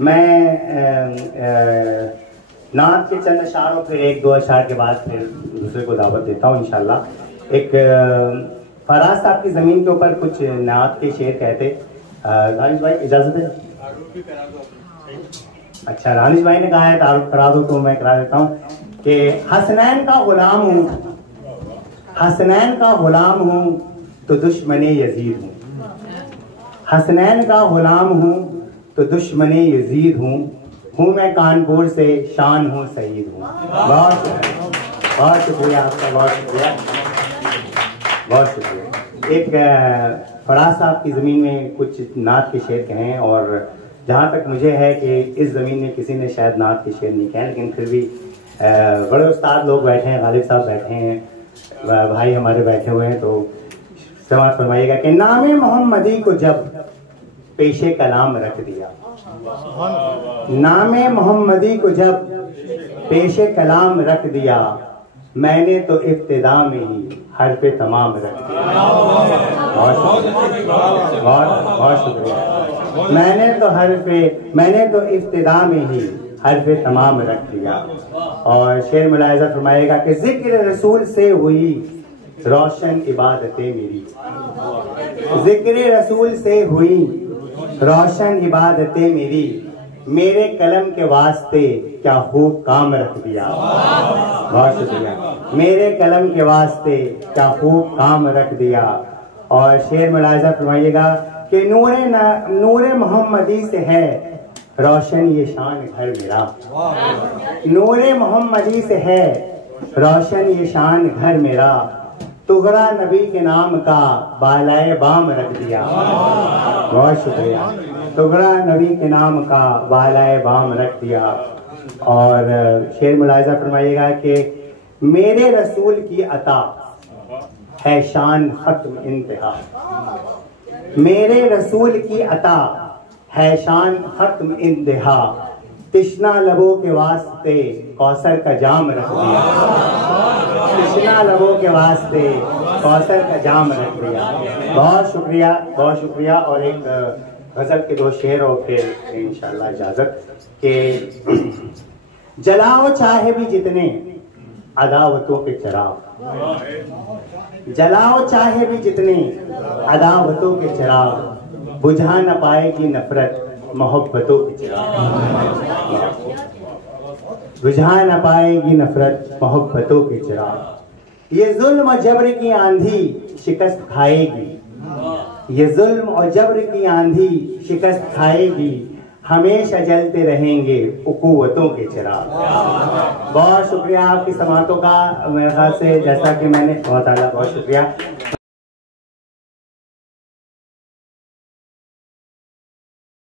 मैं नात के चंद अशार और फिर एक दो अशार के बाद फिर दूसरे को दावत देता हूँ इंशाल्लाह। एक फराज साहब की ज़मीन के ऊपर कुछ नात के शेर कहते। रानिश भाई इजाज़त है? अच्छा, रानिश भाई ने कहा है तारुफ करा दो तो मैं करा देता हूँ कि हसनैन का गुलाम हूँ, हसनैन का गुलाम हूँ तो दुश्मने यजीद हूँ, हसनैन का गुलाम हूँ तो दुश्मने यजीद हूँ मैं कानपुर से शान हूँ सईद हूँ। बहुत शुक्रिया आपका, बहुत शुक्रिया, बहुत शुक्रिया। एक फराज साहब की ज़मीन में कुछ नात के शेर कहें, और जहाँ तक मुझे है कि इस ज़मीन में किसी ने शायद नात के शेर नहीं कहे, लेकिन फिर भी बड़े उस्ताद लोग बैठे हैं, गालिब साहब बैठे हैं, भाई हमारे बैठे हुए हैं, तो समाअत फरमाइएगा कि नामे मोहम्मदी को जब पेशे कलाम रख दिया, नामे मोहम्मदी को जब पेशे कलाम रख दिया, मैंने तो इब्तिदा में ही हर्फ़े तमाम रख दिया। बहुत शुक्रिया। मैंने तो इब्तिदा में ही हर्फ़े तमाम रख दिया। और शेर मुलाहिज़ा फरमाएगा कि जिक्र रसूल से हुई रोशन इबादतें मेरी, जिक्र रसूल से हुई रोशन इबादतें मेरी, मेरे कलम के वास्ते क्या खूब काम रख दिया। बहुत शुक्रिया। मेरे कलम के वास्ते क्या खूब काम रख दिया। और शेर मुलाहिज़ा फरमाइएगा कि नूरे मोहम्मदी से है रोशन ये शान घर मेरा, नूरे मोहम्मदी से है रोशन ये शान घर मेरा, तुगरा नबी के नाम का बालाए बाम रख दिया। बहुत शुक्रिया। तुगरा नबी के नाम का बालाए बाम रख दिया। और शेर मुलाहिज़ा फरमाइएगा कि मेरे रसूल की अता है शान खत्म इंतहा, मेरे रसूल की अता है शान खत्म इंतहा, तिश्ना लबों के वास्ते कौसर का जाम रख दिया, तिश्ना लबों के वास्ते कौसर का जाम रख दिया। बहुत शुक्रिया, बहुत शुक्रिया। और एक गजल के दो शेर और फिर इंशाल्लाह इजाजत के जलाओ चाहे भी जितने अदावतों के चिराग, जलाओ चाहे भी जितने अदावतों के चिराग, बुझा न पाएगी नफरत मोहब्बतों के चिराग, बुझा न पाएगी नफरत मोहब्बतों के चिराग। ये जुल्म और जबर की आंधी शिकस्त खाएगी, ये जुल्म और जबर की आंधी शिकस्त खाएगी, हमेशा जलते रहेंगे उक़ूवतों के चिराग। बहुत शुक्रिया आपकी समातों का। मेरे ख्याल से जैसा कि मैंने बहुत शुक्रिया।